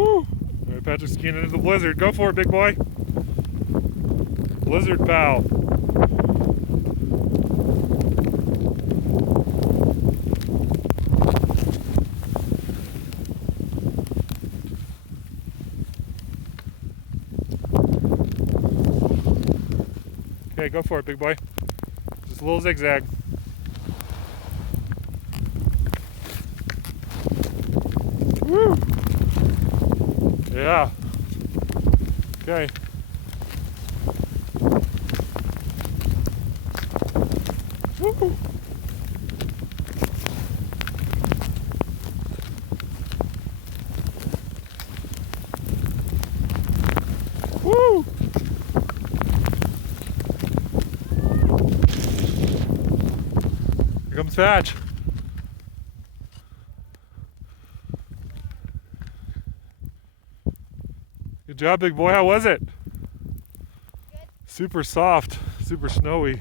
Woo! All right, Patrick's skiing into the blizzard. Go for it, big boy. Blizzard bow. Okay, go for it, big boy. Just a little zigzag. Woo! Yeah. Okay. Woo! Woo! Here comes Patch. Good job, big boy. How was it? Good. Super soft, super snowy.